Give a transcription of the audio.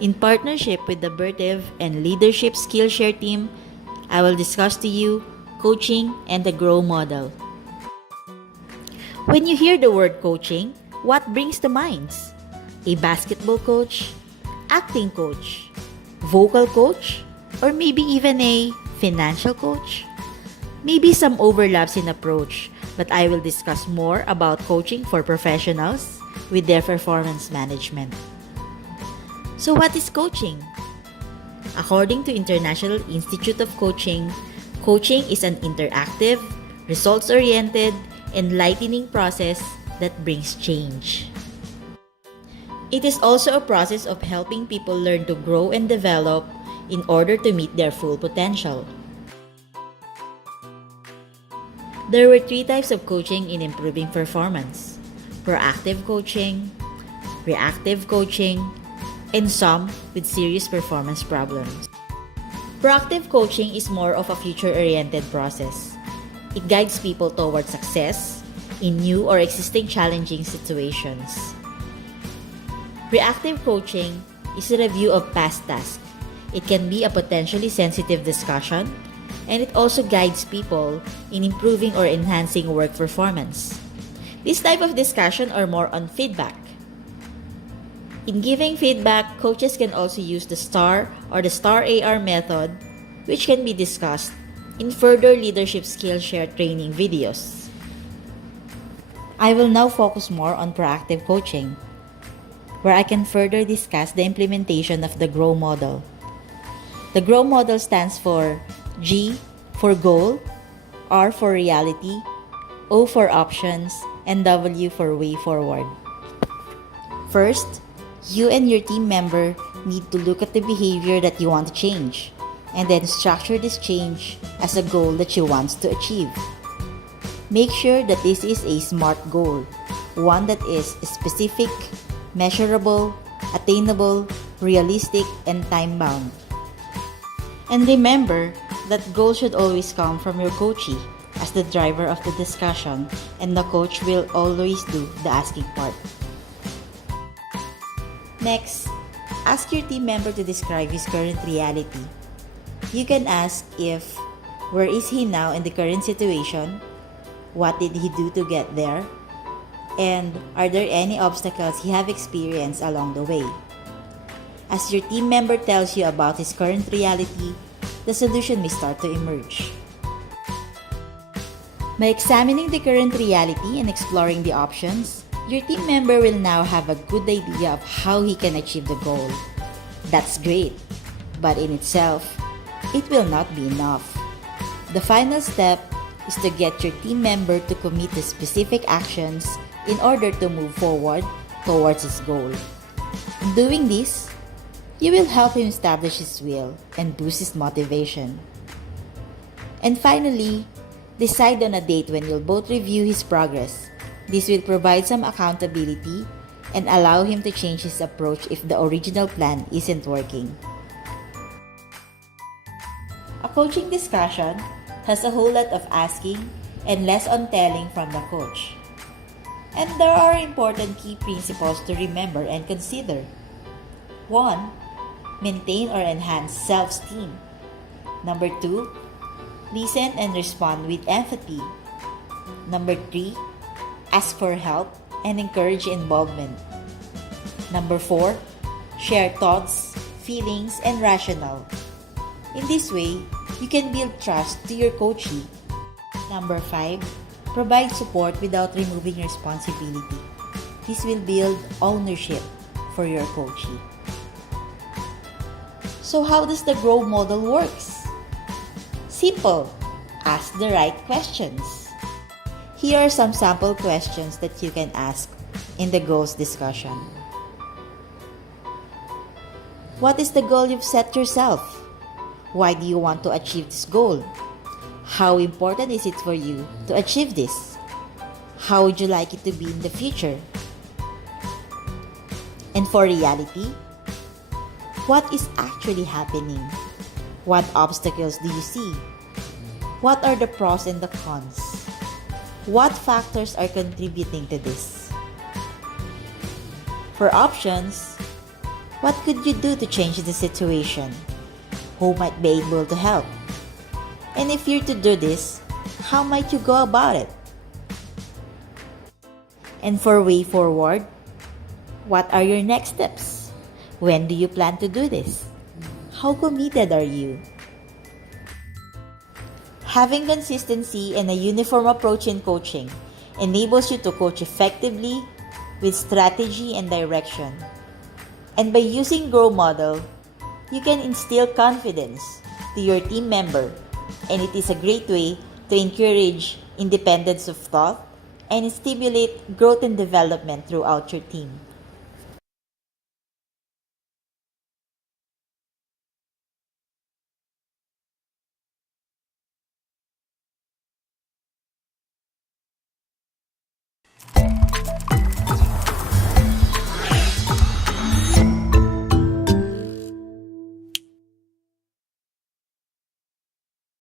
In partnership with the Bertiv and Leadership Skillshare team, I will discuss to you coaching and the GROW model. When you hear the word coaching, what brings to minds? A basketball coach, acting coach, vocal coach, or maybe even a financial coach? Maybe some overlaps in approach, but I will discuss more about coaching for professionals with their performance management. So what is coaching? According to International Institute of Coaching, coaching is an interactive, results-oriented, enlightening process that brings change. It is also a process of helping people learn to grow and develop in order to meet their full potential. There were 3 types of coaching in improving performance: proactive coaching, reactive coaching, and some with serious performance problems. Proactive coaching is more of a future-oriented process. It guides people toward success in new or existing challenging situations. Reactive coaching is a review of past tasks. It can be a potentially sensitive discussion, and it also guides people in improving or enhancing work performance. This type of discussion are more on feedback. In giving feedback, coaches can also use the STAR or the STAR AR method, which can be discussed in further leadership Skillshare training videos. I will now focus more on proactive coaching, where I can further discuss the implementation of the GROW model. The GROW model stands for G for goal, R for reality, O for options, and W for way forward. First, you and your team member need to look at the behavior that you want to change, and then structure this change as a goal that you want to achieve. Make sure that this is a SMART goal, one that is specific, measurable, attainable, realistic, and time-bound. And remember that goals should always come from your coachee as the driver of the discussion, and the coach will always do the asking part. Next, ask your team member to describe his current reality. You can ask if, where is he now in the current situation? What did he do to get there? And are there any obstacles he have experienced along the way? As your team member tells you about his current reality, the solution may start to emerge. By examining the current reality and exploring the options, your team member will now have a good idea of how he can achieve the goal. That's great, but in itself, it will not be enough. The final step is to get your team member to commit to specific actions in order to move forward towards his goal. In doing this, you will help him establish his will and boost his motivation. And finally, decide on a date when you'll both review his progress. This will provide some accountability and allow him to change his approach if the original plan isn't working. A coaching discussion has a whole lot of asking and less on telling from the coach. And there are important key principles to remember and consider. 1. Maintain or enhance self-esteem. Number 2. Listen and respond with empathy. Number 3. Ask for help and encourage involvement. Number 4. Share thoughts, feelings, and rationale. In this way, you can build trust to your coachee. Number 5. Provide support without removing responsibility. This will build ownership for your coachee. So how does the GROW model works? Simple. Ask the right questions. Here are some sample questions that you can ask in the goals discussion. What is the goal you've set yourself? Why do you want to achieve this goal? How important is it for you to achieve this? How would you like it to be in the future? And for reality, what is actually happening? What obstacles do you see? What are the pros and the cons? What factors are contributing to this? For options, What could you do to change the situation? Who might be able to help? And if you're to do this, how might you go about it? And for way forward, what are your next steps? When do you plan to do this? How committed are you? Having consistency and a uniform approach in coaching enables you to coach effectively with strategy and direction. And by using Grow Model, you can instill confidence to your team member, and it is a great way to encourage independence of thought and stimulate growth and development throughout your team.